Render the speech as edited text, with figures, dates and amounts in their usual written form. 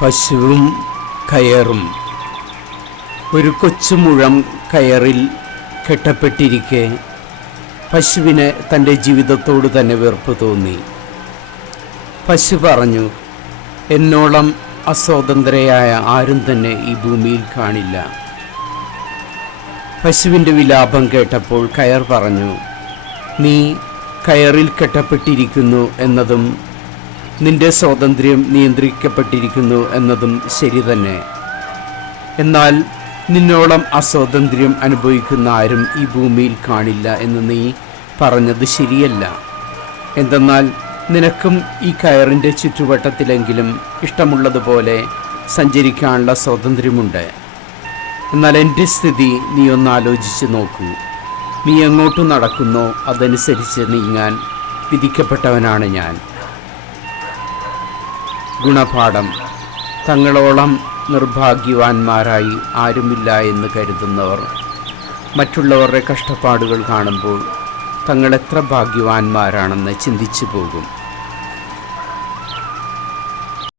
പശുവും കയറും. ഒരു കൊച്ചുമുഴം കയറിൽ കെട്ടപ്പെട്ടിരിക്കെ പശുവിന് തൻ്റെ ജീവിതത്തോട് തന്നെ വെറുപ്പ് തോന്നി. പശു പറഞ്ഞു, എന്നോളം അസ്വതന്ത്രയായ ആരും തന്നെ ഈ ഭൂമിയിൽ കാണില്ല. പശുവിൻ്റെ വിലാപം കേട്ടപ്പോൾ കയർ പറഞ്ഞു, നീ കയറിൽ കെട്ടപ്പെട്ടിരിക്കുന്നു എന്നതും നിന്റെ സ്വാതന്ത്ര്യം നിയന്ത്രിക്കപ്പെട്ടിരിക്കുന്നു എന്നതും ശരി തന്നെ. എന്നാൽ നിന്നോളം അസ്വാതന്ത്ര്യം അനുഭവിക്കുന്ന ആരും ഈ ഭൂമിയിൽ കാണില്ല എന്ന് നീ പറഞ്ഞത് ശരിയല്ല. എന്തെന്നാൽ നിനക്കും ഈ കയറിൻ്റെ ചുറ്റുവട്ടത്തിലെങ്കിലും ഇഷ്ടമുള്ളതുപോലെ സഞ്ചരിക്കാനുള്ള സ്വാതന്ത്ര്യമുണ്ട്. എന്നാൽ എൻ്റെ സ്ഥിതി നീ ഒന്ന് ആലോചിച്ച് നോക്കൂ. നീ എങ്ങോട്ട് നടക്കുന്നോ അതനുസരിച്ച് നീങ്ങാൻ വിധിക്കപ്പെട്ടവനാണ് ഞാൻ. ഗുണപാഠം: തങ്ങളോളം നിർഭാഗ്യവാന്മാരായി ആരുമില്ല എന്ന് കരുതുന്നവർ മറ്റുള്ളവരുടെ കഷ്ടപ്പാടുകൾ കാണുമ്പോൾ തങ്ങൾ എത്ര ഭാഗ്യവാന്മാരാണെന്ന് ചിന്തിച്ചു പോകും.